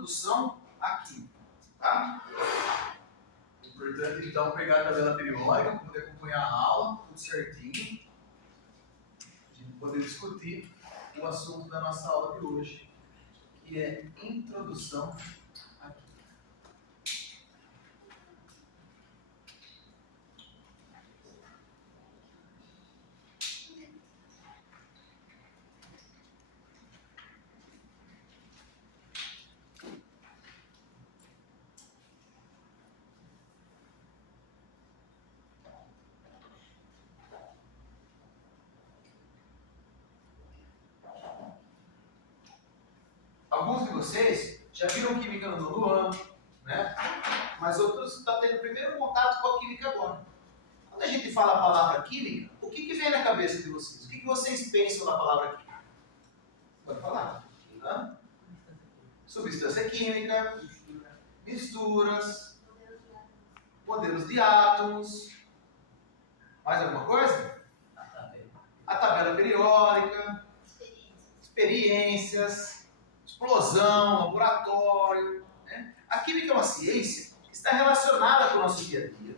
introdução aqui. Tá? É importante, então, pegar a tabela periódica para poder acompanhar a aula, tudo certinho. A gente poder discutir o assunto da nossa aula de hoje, que é introdução aqui. Alguns de vocês já viram química no nono ano, né? Mas outros estão tendo o primeiro contato com a química agora. Quando a gente fala a palavra química, o que vem na cabeça de vocês? O que vocês pensam na palavra química? Pode falar. Hã? Substância química, misturas, modelos de átomos. Mais alguma coisa? A tabela periódica, experiências, explosão, laboratório. Né? A química é uma ciência que está relacionada com o nosso dia a dia.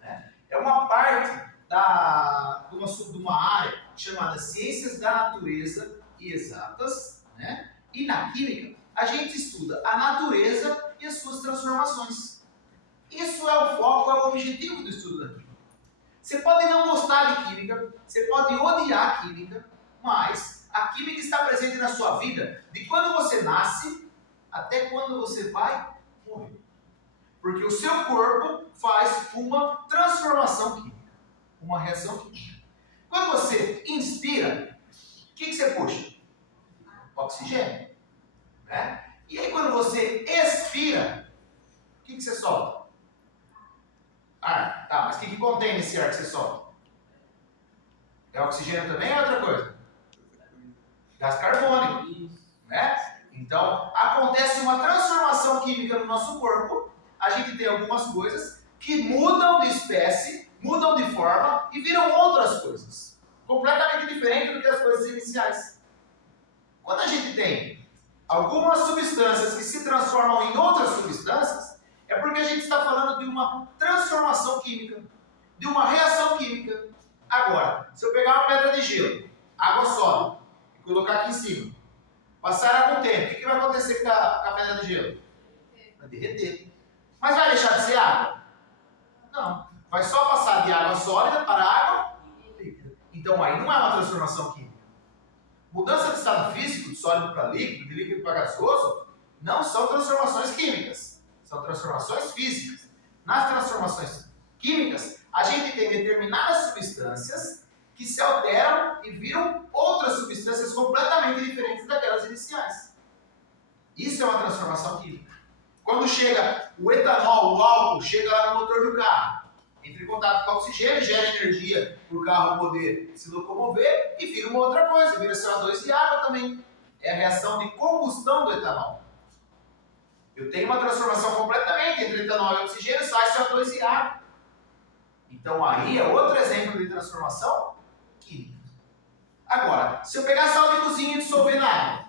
Né? É uma parte de uma área chamada Ciências da Natureza e Exatas. Né? E na química, a gente estuda a natureza e as suas transformações. Isso é o foco, é o objetivo do estudo da química. Você pode não gostar de química, você pode odiar a química, mas a química está presente na sua vida de quando você nasce até quando você vai morrer. Porque o seu corpo faz uma transformação química, uma reação química. Quando você inspira, o que você puxa? Oxigênio. Né? E aí quando você expira, o que você solta? Ar. Tá, mas o que contém nesse ar que você solta? É oxigênio também ou é outra coisa? Gás carbônico. Né? Então, acontece uma transformação química no nosso corpo. A gente tem algumas coisas que mudam de espécie, mudam de forma e viram outras coisas. Completamente diferente do que as coisas iniciais. Quando a gente tem algumas substâncias que se transformam em outras substâncias, é porque a gente está falando de uma transformação química, de uma reação química. Agora, se eu pegar uma pedra de gelo, água sólida, e colocar aqui em cima, passar algum tempo, o que vai acontecer com a pedra de gelo? Vai derreter. Mas vai deixar de ser água? Não. Vai só passar de água sólida para água líquida. Então aí não é uma transformação química. Mudança de estado físico, de sólido para líquido, de líquido para gasoso, não são transformações químicas. São transformações físicas. Nas transformações químicas, a gente tem determinadas substâncias que se alteram e viram outras substâncias completamente diferentes daquelas iniciais. Isso é uma transformação química. Quando chega o etanol, o álcool, chega lá no motor do carro, entra em contato com o oxigênio, gera energia para o carro poder se locomover e vira uma outra coisa, vira CO2 e água também. É a reação de combustão do etanol. Eu tenho uma transformação completamente entre etanol e oxigênio, sai CO2 e água. Então aí é outro exemplo de transformação química. Agora, se eu pegar sal de cozinha e dissolver na água,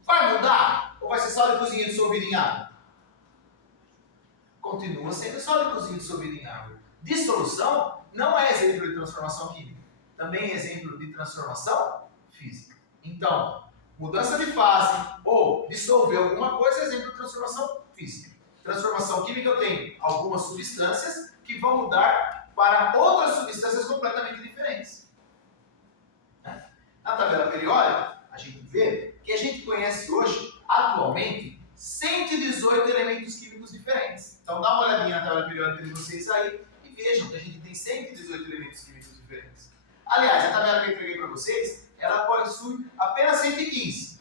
vai mudar? Ou vai ser sal de cozinha dissolvido em água? Continua sendo sal de cozinha dissolvido em água. Dissolução não é exemplo de transformação química. Também é exemplo de transformação física. Então, mudança de fase ou dissolver alguma coisa é exemplo de transformação física. Transformação química eu tenho algumas substâncias que vão mudar para outras substâncias completamente diferentes. Na tabela periódica, a gente vê que a gente conhece hoje, atualmente, 118 elementos químicos diferentes. Então dá uma olhadinha na tabela periódica de vocês aí e vejam que a gente tem 118 elementos químicos diferentes. Aliás, a tabela que eu entreguei para vocês, ela possui apenas 115.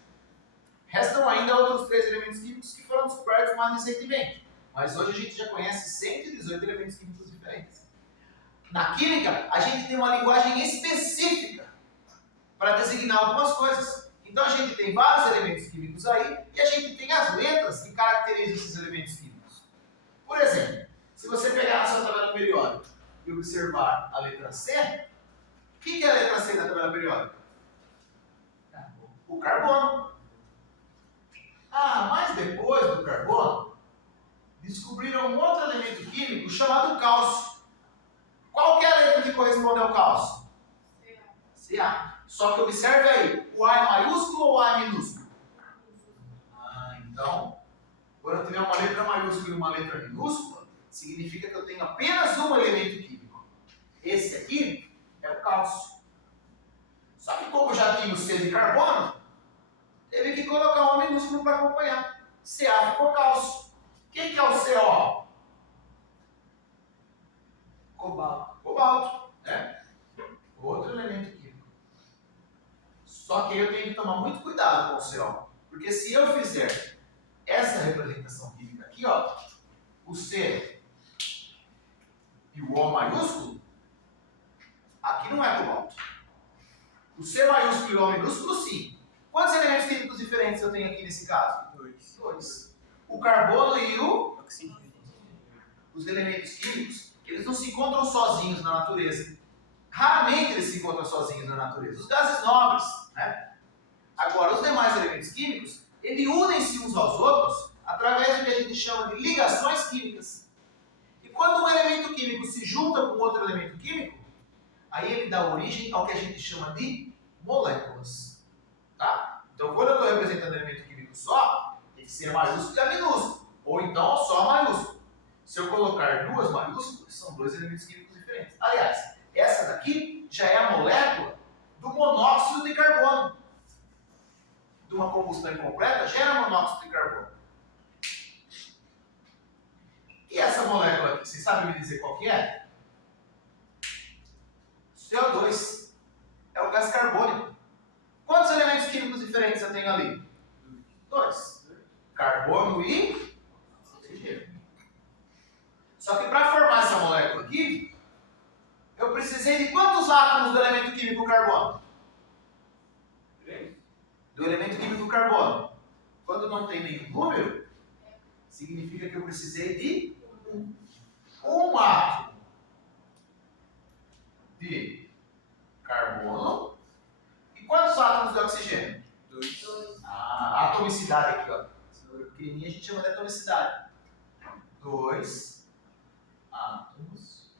Restam ainda outros 3 elementos químicos que foram descobertos mais recentemente. Mas hoje a gente já conhece 118 elementos químicos diferentes. Na química, a gente tem uma linguagem específica para designar algumas coisas. Então a gente tem vários elementos químicos aí e a gente tem as letras que caracterizam esses elementos químicos. Por exemplo, se você pegar na sua tabela periódica e observar a letra C, o que é a letra C da tabela periódica? O carbono. Anos depois do carbono, descobriram um outro elemento químico chamado cálcio. Qual que é a letra que corresponde ao cálcio? Ca. Só que observe aí, o A é maiúsculo ou o A é minúsculo? Então, quando eu tiver uma letra maiúscula e uma letra minúscula, significa que eu tenho apenas um elemento químico. Esse aqui é o cálcio. Só que como já tinha o C de carbono, teve que colocar um minúsculo para acompanhar. Ca ficou cálcio. Quem que é o CO? Cobalto. Cobalto, né? Outro elemento químico. Só que eu tenho que tomar muito cuidado com o CO. Porque se eu fizer essa representação química aqui, ó, o C e o O maiúsculo, aqui não é cobalto. O C maiúsculo e o O minúsculo, sim. Quantos elementos químicos diferentes eu tenho aqui nesse caso? 2. O carbono e o Oxigênio. Os elementos químicos, eles não se encontram sozinhos na natureza. Raramente eles se encontram sozinhos na natureza. Os gases nobres, né? Agora, os demais elementos químicos, eles unem-se uns aos outros através do que a gente chama de ligações químicas. E quando um elemento químico se junta com outro elemento químico, aí ele dá origem ao que a gente chama de moléculas. Tá? Então, quando eu estou representando elemento químico só, tem que ser maiúsculo e a minúsculo. Ou então só maiúsculo. Se eu colocar duas maiúsculas, são dois elementos químicos diferentes. Aliás, essa daqui já é a molécula do monóxido de carbono. De uma combustão incompleta, gera monóxido de carbono. E essa molécula aqui, vocês sabem me dizer qual que é? CO2. É o gás carbônico. Quantos elementos químicos diferentes eu tenho ali? 2. Carbono e oxigênio. Só que para formar essa molécula aqui, eu precisei de quantos átomos do elemento químico carbono? 3. Do elemento químico carbono. Quando não tem nenhum número, significa que eu precisei de um átomo de carbono. E quantos átomos de oxigênio? 2. A atomicidade aqui, ó. Se for pequenininha, a gente chama de atomicidade. 2 átomos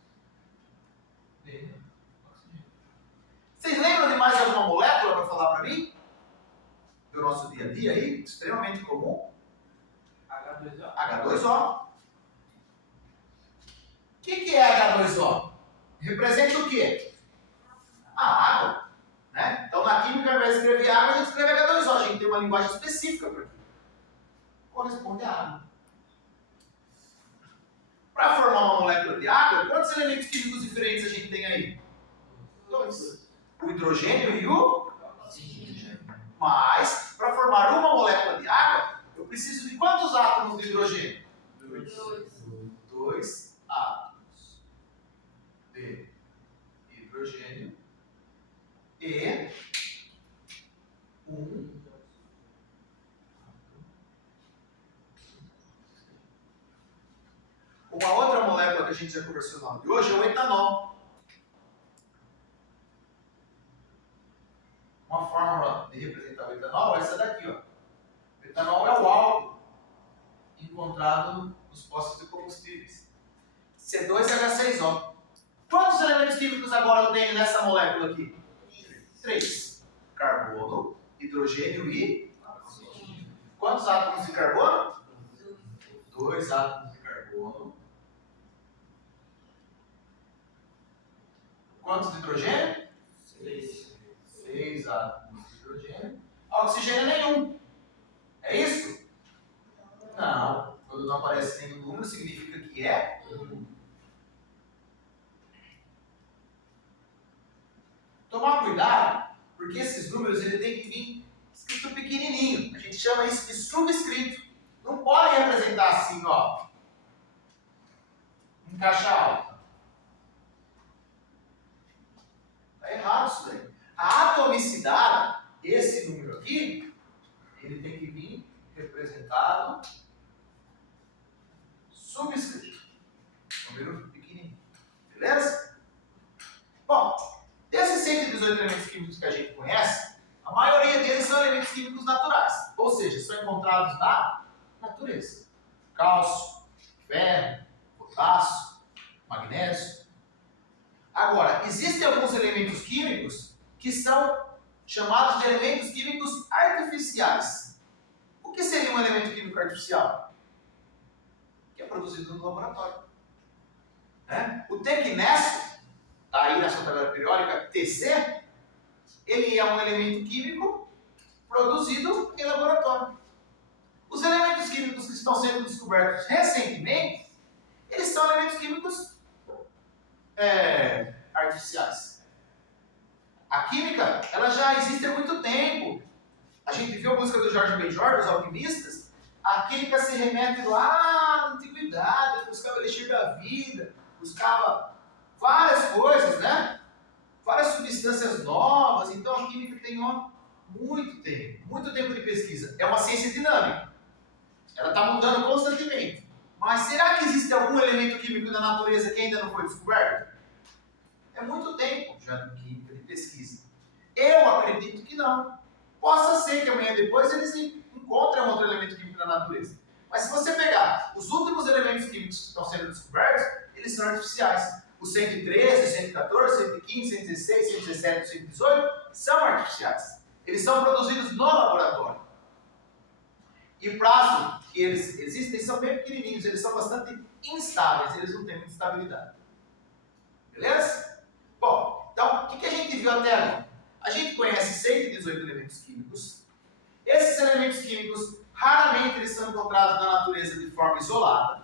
de oxigênio. Vocês lembram de mais alguma molécula para falar para mim? Do nosso dia a dia aí, extremamente comum. H2O. H2O. O que é H2O? Representa o quê? A água. Né? Então, na química, ao invés de escrever água, a gente escreve H2O. A gente tem uma linguagem específica para aquilo. Corresponde à água. Para formar uma molécula de água, quantos elementos químicos diferentes a gente tem aí? 2. O hidrogênio e o oxigênio. Mas, para formar uma molécula de água, eu preciso de quantos átomos de hidrogênio? 2 átomos de hidrogênio e um Uma outra molécula que a gente já conversou no aula de hoje é o etanol. Uma fórmula de representar o etanol é essa daqui, ó. O etanol é o álcool encontrado nos postos de combustíveis. C2H6O. Quantos elementos químicos agora eu tenho nessa molécula aqui? 3. Carbono, hidrogênio e oxigênio. Quantos átomos de carbono? 2 átomos de carbono. Quantos de hidrogênio? 6 átomos de hidrogênio. A oxigênio nenhum. É isso? Não. Quando não aparece nenhum número, significa que é 1. Tomar cuidado, porque esses números ele tem que vir escrito pequenininho. A gente chama isso de subscrito. Não pode representar assim, ó. Em caixa alta. Está errado isso daí. A atomicidade, esse número aqui, ele tem que vir representado subscrito. Número pequenininho. Beleza? Bom, desses 118 elementos químicos que a gente conhece, a maioria deles são elementos químicos naturais. Ou seja, são encontrados na natureza. Cálcio, ferro, potássio, magnésio. Agora, existem alguns elementos químicos que são chamados de elementos químicos artificiais. O que seria um elemento químico artificial? Que é produzido no laboratório. O tecnécio, está aí na sua tabela periódica, Tc, ele é um elemento químico produzido em laboratório. Os elementos químicos que estão sendo descobertos recentemente, eles são elementos químicos artificiais. A química, ela já existe há muito tempo. A gente viu a música do Jorge Benjor, dos alquimistas. A química se remete lá na antiguidade, buscava elixir da vida, buscava várias coisas, né? Várias substâncias novas. Então a química tem muito tempo de pesquisa. É uma ciência dinâmica. Ela está mudando constantemente. Mas será que existe algum elemento químico na natureza que ainda não foi descoberto? É muito tempo já de química, de pesquisa. Eu acredito que não. Possa ser que amanhã depois eles encontrem outro elemento químico na natureza. Mas se você pegar os últimos elementos químicos que estão sendo descobertos, eles são artificiais. Os 113, 114, 115, 116, 117, 118 são artificiais. Eles são produzidos no laboratório. E o prazo que eles existem são bem pequenininhos, eles são bastante instáveis, eles não têm muita estabilidade. Beleza? Bom, então, o que a gente viu até agora? A gente conhece 118 elementos químicos. Esses elementos químicos, raramente eles são encontrados na natureza de forma isolada.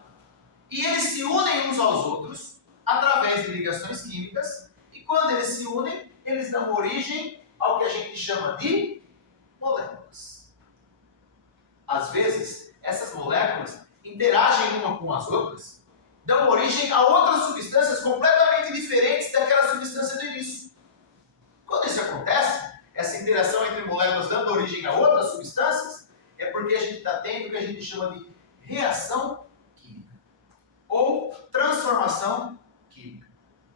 E eles se unem uns aos outros através de ligações químicas. E quando eles se unem, eles dão origem ao que a gente chama de moléculas. Às vezes, essas moléculas interagem uma com as outras, dão origem a outras substâncias completamente diferentes daquela substância do início. Quando isso acontece, essa interação entre moléculas dando origem a outras substâncias, é porque a gente está tendo o que a gente chama de reação química ou transformação química.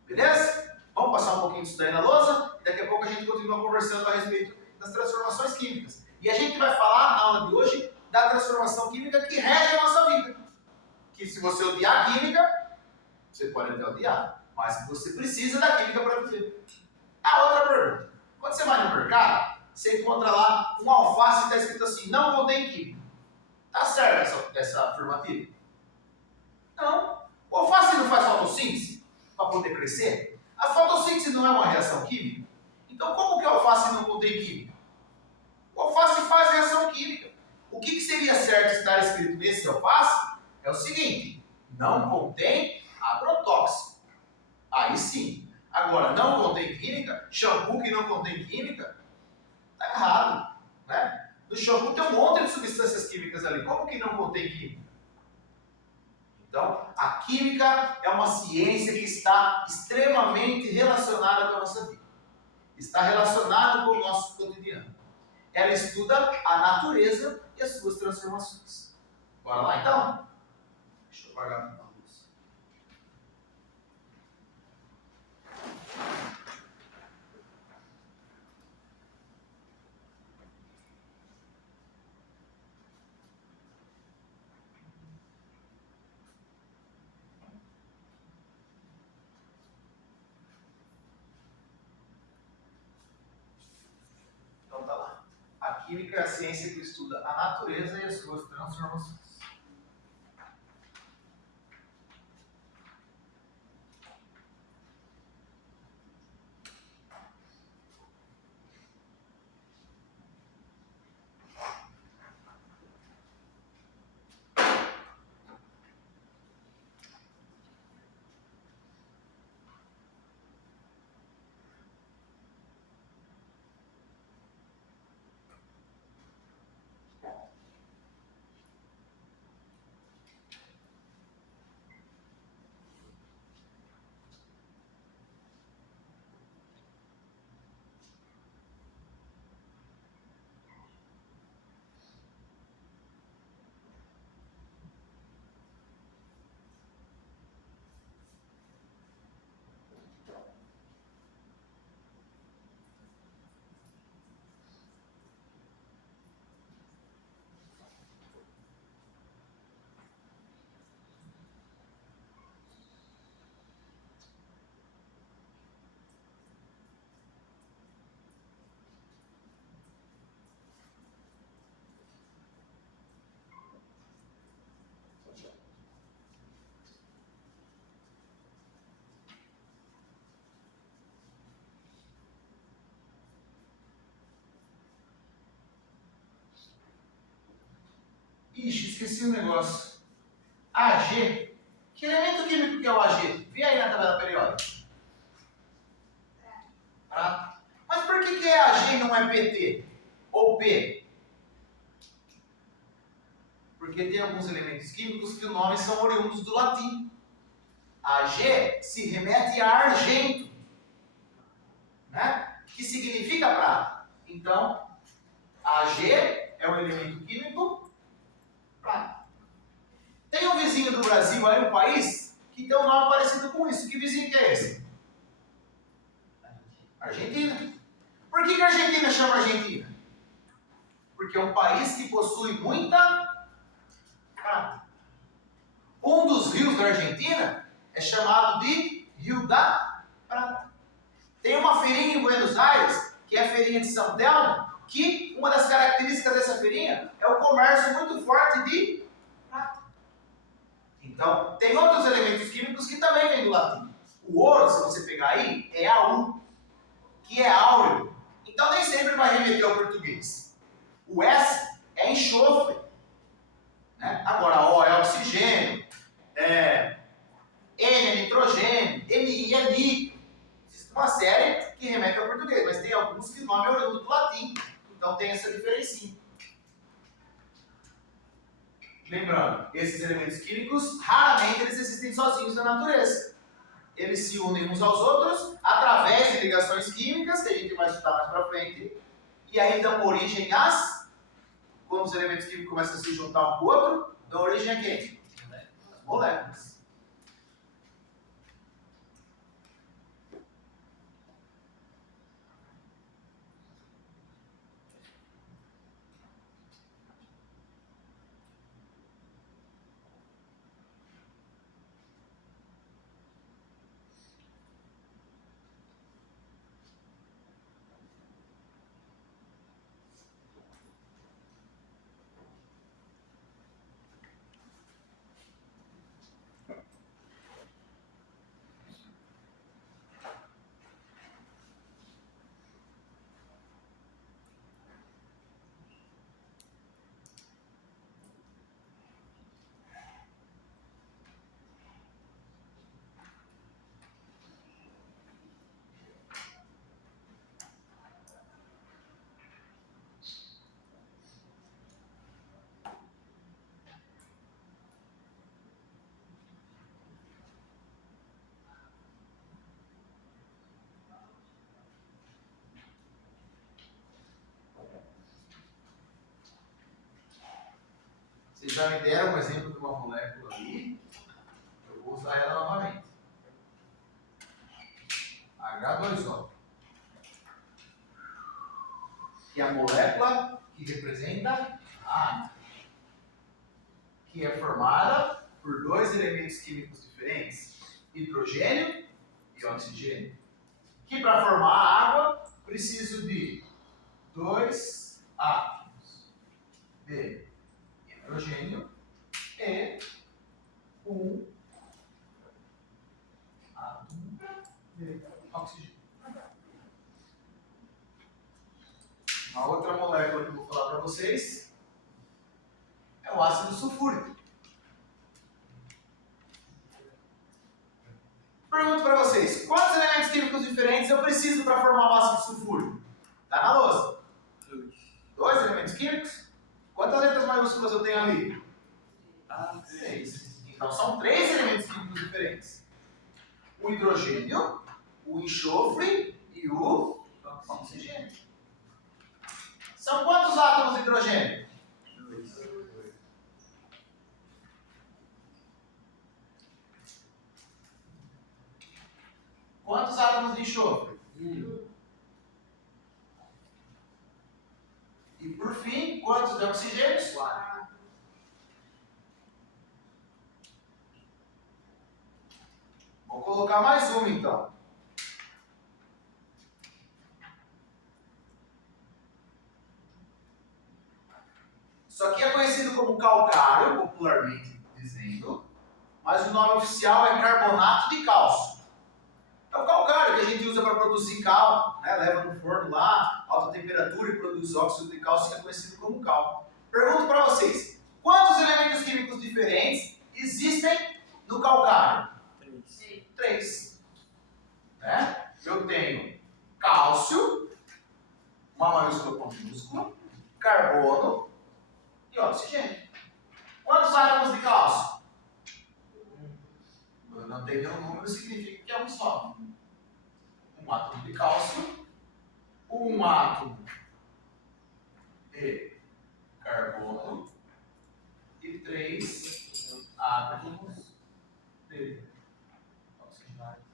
Beleza? Vamos passar um pouquinho disso daí na lousa e daqui a pouco a gente continua conversando a respeito das transformações químicas. E a gente vai falar na aula de hoje da transformação química que rege a nossa vida. Que se você odiar a química, você pode até odiar, mas você precisa da química para viver. A outra pergunta. Quando você vai no mercado, você encontra lá um alface que está escrito assim, não contém química. Está certo essa afirmativa? Não. O alface não faz fotossíntese para poder crescer? A fotossíntese não é uma reação química? Então como que o alface não contém química? O alface faz reação química. O que seria certo estar escrito nesse alface? É o seguinte, não contém agrotóxico. Aí sim. Agora, não contém química, shampoo que não contém química, está errado. Né? No shampoo tem um monte de substâncias químicas ali. Como que não contém química? Então, a química é uma ciência que está extremamente relacionada com a nossa vida. Está relacionada com o nosso cotidiano. Ela estuda a natureza e as suas transformações. Bora lá então? Deixa eu apagar a luz. Então tá lá. A química é a ciência que estuda a natureza e as suas transformações. Ixi, esqueci um negócio. Ag. Que elemento químico que é o Ag? Vê aí na tabela periódica. Prata. Mas por que é Ag e não é PT? Ou P? Porque tem alguns elementos químicos que os nomes são oriundos do latim. Ag se remete a argento, né? Que significa prata. Então, Ag é um elemento químico prata. Tem um vizinho do Brasil aí, um país, que tem um nome parecido com isso. Que vizinho que é esse? Argentina. Por que a Argentina chama Argentina? Porque é um país que possui muita prata. Um dos rios da Argentina é chamado de Rio da Prata. Tem uma feirinha em Buenos Aires, que é a feirinha de São Telmo, que uma das características dessa feirinha é o comércio muito forte de prata. Então, tem outros elementos químicos que também vêm do latim. O ouro, se você pegar aí, é AU, que é áureo. Então, nem sempre vai remeter ao português. O S é enxofre. Né? Agora, O é oxigênio, N é nitrogênio, NI é níquel. Existe uma série que remete ao português, mas tem alguns que o nome é oriundo do latim. Então, tem essa diferença. Lembrando, esses elementos químicos, raramente eles existem sozinhos na natureza. Eles se unem uns aos outros através de ligações químicas, que a gente vai estudar mais para frente, e aí dão origem às... Quando os elementos químicos começam a se juntar um com o outro, dão origem a quem? As moléculas. Vocês já me deram um exemplo de uma molécula ali, eu vou usar ela novamente. H2O. Que é a molécula que representa a, que é formada por dois elementos químicos diferentes, hidrogênio e oxigênio. Que para formar a água, preciso de dois átomos de hidrogênio e um átomo de oxigênio. Uma outra molécula que eu vou falar para vocês é o ácido sulfúrico. Pergunto para vocês, quantos elementos químicos diferentes eu preciso para formar o ácido sulfúrico? Está na lousa. Dois elementos químicos? Quantas letras maiúsculas eu tenho ali? 6. Então são 3 elementos químicos diferentes. O hidrogênio, o enxofre e o oxigênio. São quantos átomos de hidrogênio? 2. Quantos átomos de enxofre? 1. E por fim, quantos de oxigênio? 4. Vou colocar mais uma então. Isso aqui é conhecido como calcário, popularmente dizendo, mas o nome oficial é carbonato de cálcio. É o calcário que a gente usa para produzir cal, né? Leva no forno lá, alta temperatura e produz óxido de cálcio, que é conhecido como cal. Pergunto para vocês, Quantos elementos químicos diferentes existem no calcário? 3. Né? Eu tenho cálcio, uma maiúscula com minúscula, carbono e oxigênio. Quantos átomos de cálcio? Eu não tenho nenhum número, significa que é um só. Um átomo de cálcio, um átomo de carbono e 3 átomos de oxigênio.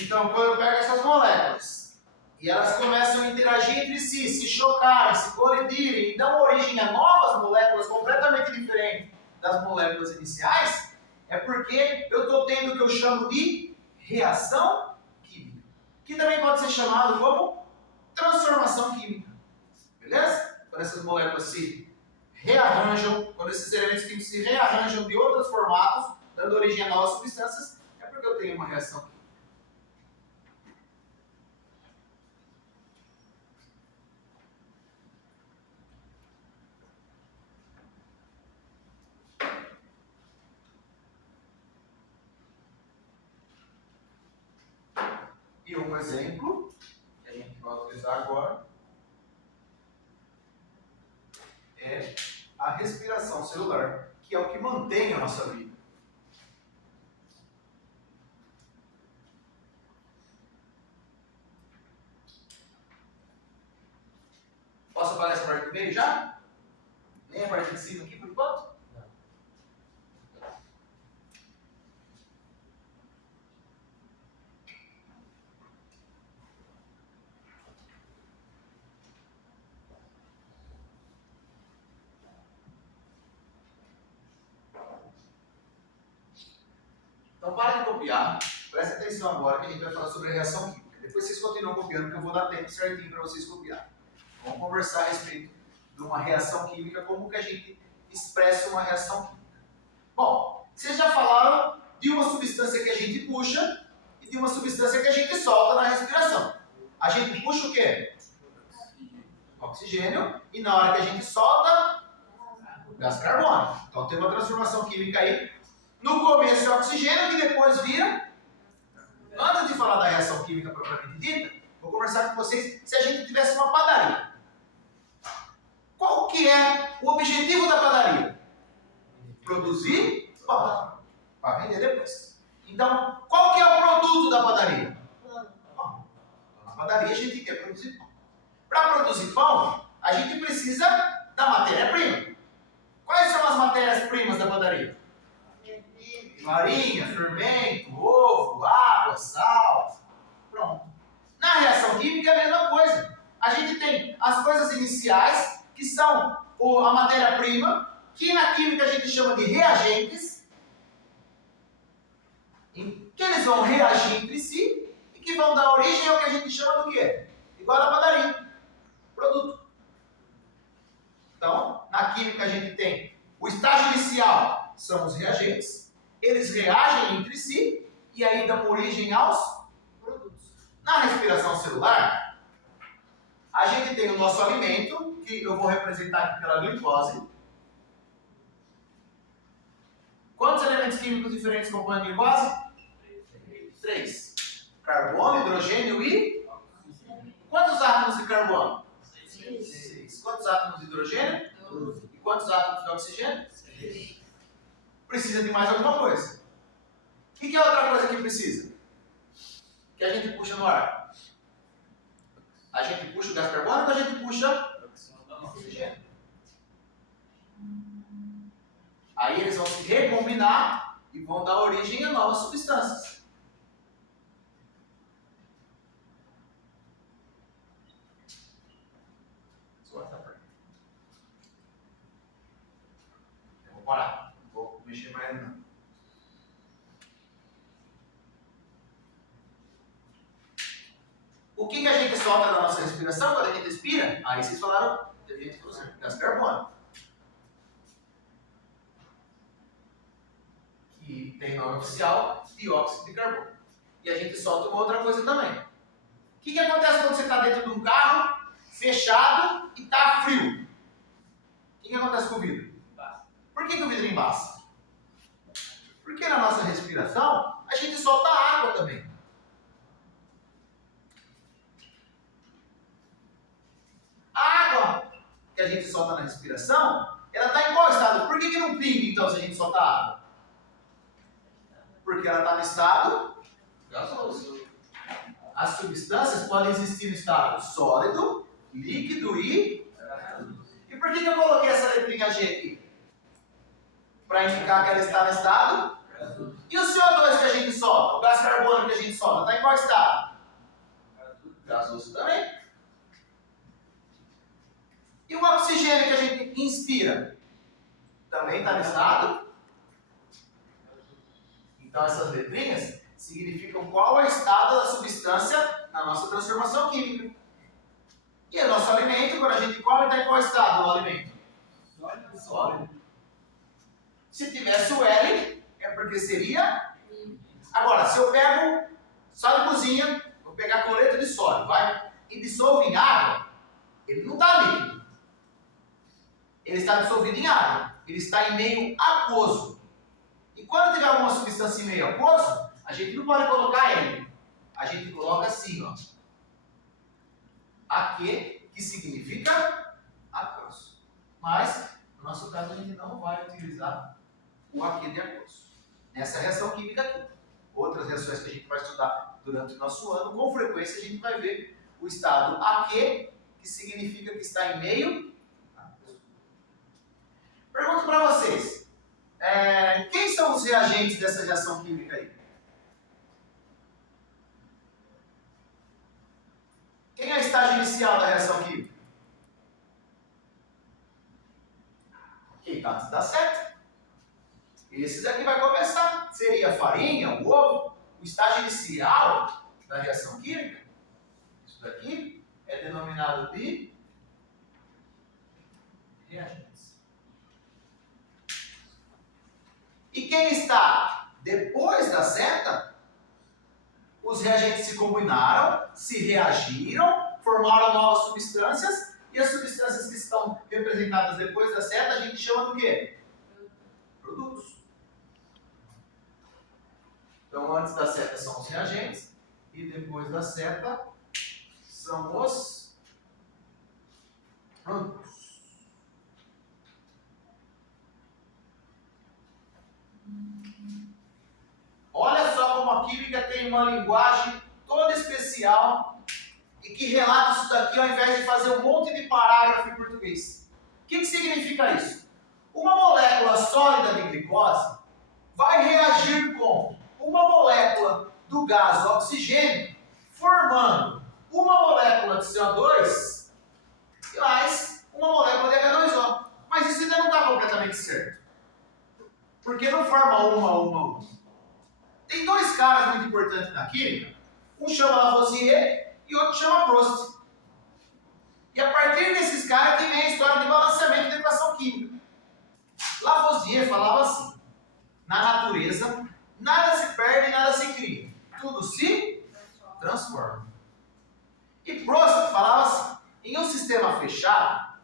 Então, quando eu pego essas moléculas e elas começam a interagir entre si, se chocarem, se colidirem e dão origem a novas moléculas completamente diferentes das moléculas iniciais, é porque eu estou tendo o que eu chamo de reação química, que também pode ser chamado como transformação química. Beleza? Quando essas moléculas se rearranjam, quando esses elementos químicos se rearranjam de outros formatos, dando origem a novas substâncias, é porque eu tenho uma reação química. E um exemplo que a gente vai utilizar agora é a respiração celular, que é o que mantém a nossa vida. Posso apagar essa parte do meio já? Nem a parte de cima aqui por enquanto? Então para de copiar, presta atenção agora que a gente vai falar sobre a reação química. Depois vocês continuam copiando, porque eu vou dar tempo certinho para vocês copiarem. Vamos conversar a respeito de uma reação química, como que a gente expressa uma reação química. Bom, vocês já falaram de uma substância que a gente puxa e de uma substância que a gente solta na respiração. A gente puxa o quê? Oxigênio, e na hora que a gente solta, gás carbônico. Então tem uma transformação química aí. No começo é oxigênio, que depois vira. Antes de falar da reação química propriamente dita, vou conversar com vocês se a gente tivesse uma padaria. Qual que é o objetivo da padaria? Produzir pão, para vender depois. Então, qual que é o produto da padaria? Pão. Na padaria a gente quer produzir pão. Para produzir pão, a gente precisa da matéria-prima. Quais são as matérias-primas da padaria? Farinha, fermento, ovo, água, sal. Pronto. Na reação química é a mesma coisa. A gente tem as coisas iniciais, que são a matéria-prima, que na química a gente chama de reagentes, que eles vão reagir entre si e que vão dar origem ao que a gente chama do quê? Igual a padaria. Produto. Então, na química a gente tem o estágio inicial, são os reagentes, eles reagem entre si e aí dão origem aos produtos. Na respiração celular, a gente tem o nosso alimento, que eu vou representar aqui pela glicose. Quantos elementos químicos diferentes compõem a glicose? 3. Carbono, hidrogênio e... Quantos átomos de carbono? átomos de hidrogênio? 12. E quantos átomos de oxigênio? 6. Precisa de mais alguma coisa. O que é outra coisa que precisa? Que a gente puxa no ar? A gente puxa o gás carbônico ou a gente puxa o oxigênio? Aí eles vão se recombinar e vão dar origem a novas substâncias. Eu vou parar. Não vou mexer mais não. O que a gente solta da nossa respiração quando a gente respira? Aí vocês falaram, teve gente que falou assim, gás carbônico. Que tem nome oficial, dióxido de carbono. E a gente solta uma outra coisa também. O que acontece quando você está dentro de um carro, fechado e está frio? O que acontece com o vidro? Por que o vidro embaça? Porque na nossa respiração, a gente solta água também. A água que a gente solta na respiração, ela está em qual estado? Por que não pinga, então, se a gente solta água? Porque ela está no estado gasoso. As substâncias podem existir no estado sólido, líquido e... E por que eu coloquei essa letrinha G aqui? Para indicar que ela está no estado? E o CO2 que a gente solta? O gás carbônico que a gente solta, está em qual estado? Gasoso também. E o oxigênio que a gente inspira? Também está no estado? Então essas letrinhas significam qual é o estado da substância na nossa transformação química. E o nosso alimento, quando a gente come, está em qual estado o alimento? Sólido. Se tivesse o L, é porque seria... Agora, se eu pego sal de cozinha, vou pegar cloreto de sódio, vai, e dissolvo em água, ele não está líquido. Ele está dissolvido em água. Ele está em meio aquoso. E quando tiver alguma substância em meio aquoso, a gente não pode colocar L. A gente coloca assim, ó. Aqui, que significa aquoso. Mas, no nosso caso, a gente não vai utilizar o aqui de aquoso. Nessa reação química aqui. Outras reações que a gente vai estudar durante o nosso ano, com frequência a gente vai ver o estado aqui, que significa que está em meio aquoso. Pergunto para vocês. Quem são os reagentes dessa reação química aí? Quem é o estágio inicial da reação química? Quem está antes da seta. Esses aqui vai começar. Seria a farinha, o ovo. O estágio inicial da reação química, isso daqui, é denominado de reagentes. E quem está depois da seta, os reagentes se combinaram, se reagiram, formaram novas substâncias, e as substâncias que estão representadas depois da seta, a gente chama do quê? Produtos. Então, antes da seta são os reagentes, e depois da seta são os produtos. Olha só como a química tem uma linguagem toda especial e que relata isso daqui ao invés de fazer um monte de parágrafo em português. O que significa isso? Uma molécula sólida de glicose vai reagir com uma molécula do gás oxigênio, formando uma molécula de CO2 e mais uma molécula de H2O. Mas isso ainda não está completamente certo. Porque não forma uma. Tem dois caras muito importantes na química. Um chama Lavoisier e outro chama Prost. E a partir desses caras que vem a história de balanceamento da equação química. Lavoisier falava assim: na natureza, nada se perde e nada se cria. Tudo se transforma. E Prost falava assim: em um sistema fechado,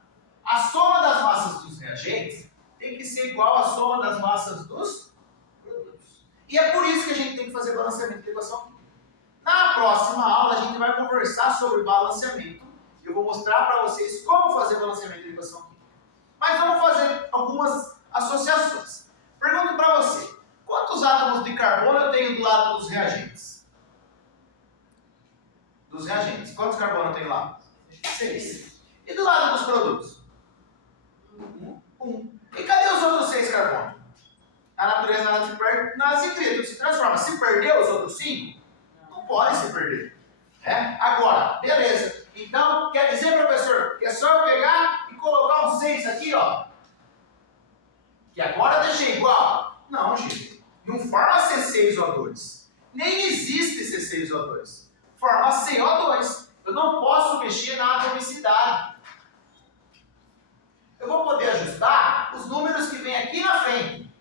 a soma das massas dos reagentes tem que ser igual à soma das massas dos produtos. E é por isso que a gente tem que fazer balanceamento da equação química. Na próxima aula, a gente vai conversar sobre balanceamento. Eu eu vou mostrar para vocês como fazer balanceamento de equação química. Mas vamos fazer algumas associações. Pergunto para você, quantos átomos de carbono eu tenho do lado dos reagentes? Dos reagentes. Quantos carbono eu tenho lá? 6. E do lado dos produtos? 1. E cadê os outros 6 carbonos? A natureza nada se cria, tudo se transforma. Se perder os outros 5, não pode se perder. Agora, beleza. Então, quer dizer, professor, que é só eu pegar e colocar um 6 aqui, ó. Que agora eu deixei igual. Não, gente. Não forma C6O2. Nem existe C6O2. Forma CO2. Eu não posso mexer na atomicidade. Eu vou poder ajustar os números que vêm aqui na frente.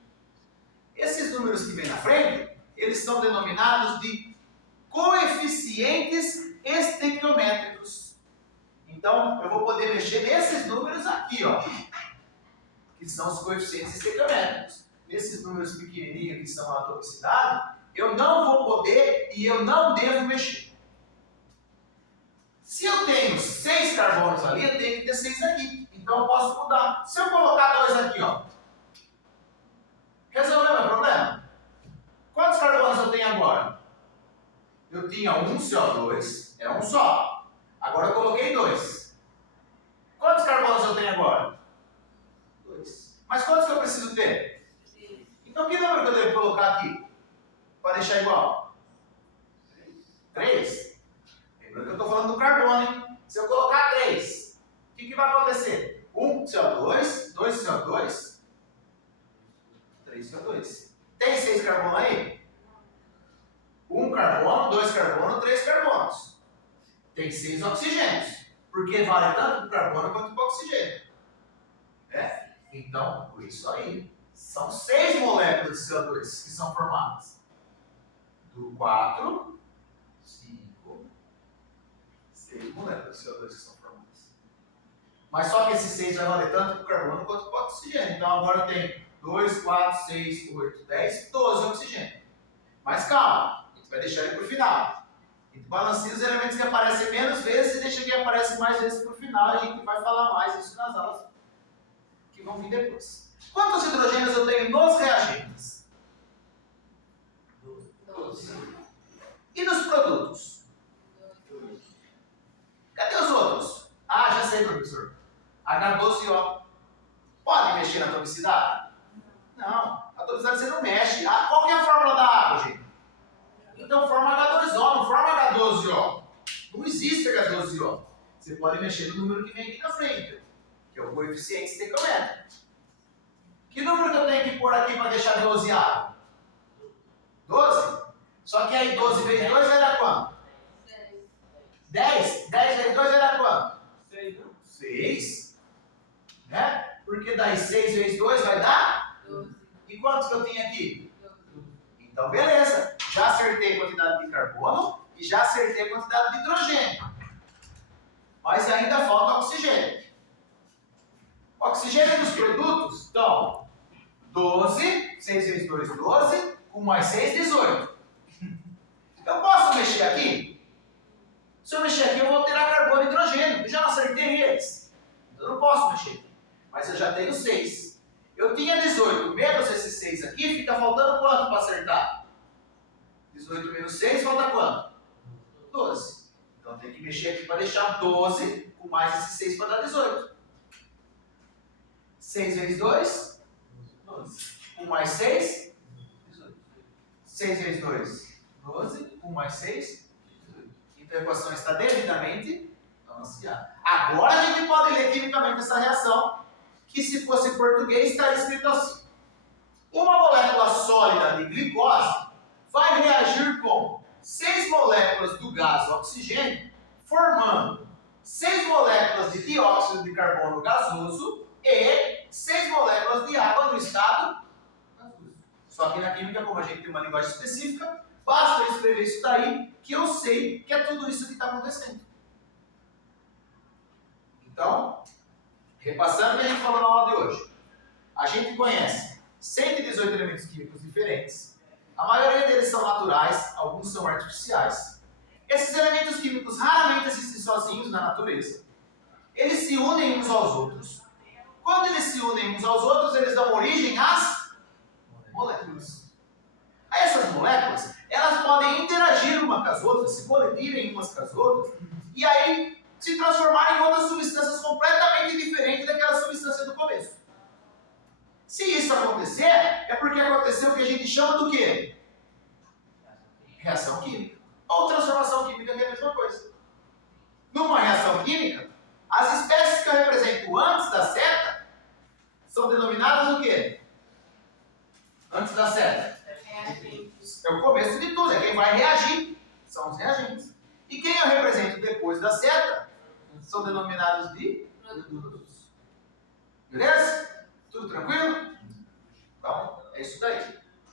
Esses números que vêm na frente, eles são denominados de coeficientes estequiométricos. Então, eu vou poder mexer nesses números aqui, ó, que são os coeficientes estequiométricos. Nesses números pequenininhos que são a atomicidade, eu não vou poder e eu não devo mexer. Se eu tenho 6 carbonos ali, eu tenho que ter 6 aqui. Então, eu posso mudar. Se eu colocar 2 aqui, ó, resolveu o meu problema? Quantos carbonos eu tenho agora? Eu tinha um CO2, é um só. Agora eu coloquei 2. Quantos carbonos eu tenho agora? 2. Mas quantos que eu preciso ter? 3. Então que número que eu devo colocar aqui? Para deixar igual? 3. Lembrando que eu estou falando do carbono, hein? Se eu colocar 3, o que vai acontecer? 1 CO2, 2 CO2, 3 CO2. Tem 6 carbonos aí? 1 carbono, 2 carbono, 3 carbonos. Tem 6 oxigênios. Porque vale tanto para o carbono quanto para o oxigênio. Então, por isso aí, são 6 moléculas de CO2 que são formadas. Do 4, 5, 6 moléculas de CO2 que são formadas. Mas só que esses 6 vai valer tanto para o carbono quanto para o oxigênio. Então agora tem 2, 4, 6, 8, 10, 12 oxigênio. Mas calma, a gente vai deixar ele para o final. A gente balanceia os elementos que aparecem menos vezes e deixa que aparecem mais vezes para o final. A gente vai falar mais isso nas aulas que vão vir depois. Quantos hidrogênios eu tenho nos reagentes? 12. E nos produtos? 2. Cadê os outros? Ah, já sei, professor. H12O. Pode mexer na atomicidade? Não. A atomicidade você não mexe. Qual que é a fórmula da água, gente? Então forma H2O, não forma H12O. Não existe H12O. Você pode mexer no número que vem aqui na frente, que é o coeficiente estequiométrico. Que número que eu tenho que pôr aqui para deixar 12 água? 12? Só que aí 12 vezes 2 vai dar quanto? 10. 10 vezes 2 vai dar quanto? 6. 6. Né? Porque daí 6 vezes 2 vai dar? 12. E quantos que eu tenho aqui? 12. Então, beleza. Já acertei a quantidade de carbono e já acertei a quantidade de hidrogênio. Mas ainda falta oxigênio. Oxigênio dos produtos, então, 12, 6 vezes 2, 12, com mais 6, 18. Eu posso mexer aqui? Se eu mexer aqui, eu vou alterar carbono e hidrogênio. Eu já não acertei eles. Eu não posso mexer aqui. Mas eu já tenho 6. Eu tinha 18 menos esses 6 aqui, fica faltando quanto para acertar? 18 menos 6, falta quanto? 12. Então tem que mexer aqui para deixar 12, com mais esses 6 para dar 18. 6 vezes 2, 12. Com mais 6, 18. 6 vezes 2, 12. Com mais 6, 18. Então a equação está devidamente balanceada. Agora a gente pode ler quimicamente essa reação, que se fosse em português estaria escrito assim. Uma molécula sólida de glicose vai reagir com 6 moléculas do gás oxigênio, formando 6 moléculas de dióxido de carbono gasoso e 6 moléculas de água no estado gasoso. Só que na química, como a gente tem uma linguagem específica, basta eu escrever isso daí que eu sei que é tudo isso que está acontecendo. Então, repassando o que a gente falou na aula de hoje. A gente conhece 118 elementos químicos diferentes. A maioria deles são naturais, alguns são artificiais. Esses elementos químicos raramente existem sozinhos na natureza. eles se unem uns aos outros. Quando eles se unem uns aos outros, eles dão origem às moléculas. Aí essas moléculas, elas podem interagir umas com as outras, se colidirem umas com as outras, e aí se transformarem em outras substâncias completamente diferentes daquela substância do começo. Se isso acontecer, é porque aconteceu o que a gente chama do quê? Reação química. Ou transformação química, que é a mesma coisa. Numa reação química, as espécies que eu represento antes da seta são denominadas o quê? Antes da seta. É o começo de tudo, é quem vai reagir. São os reagentes. E quem eu represento depois da seta são denominados de produtos. Beleza?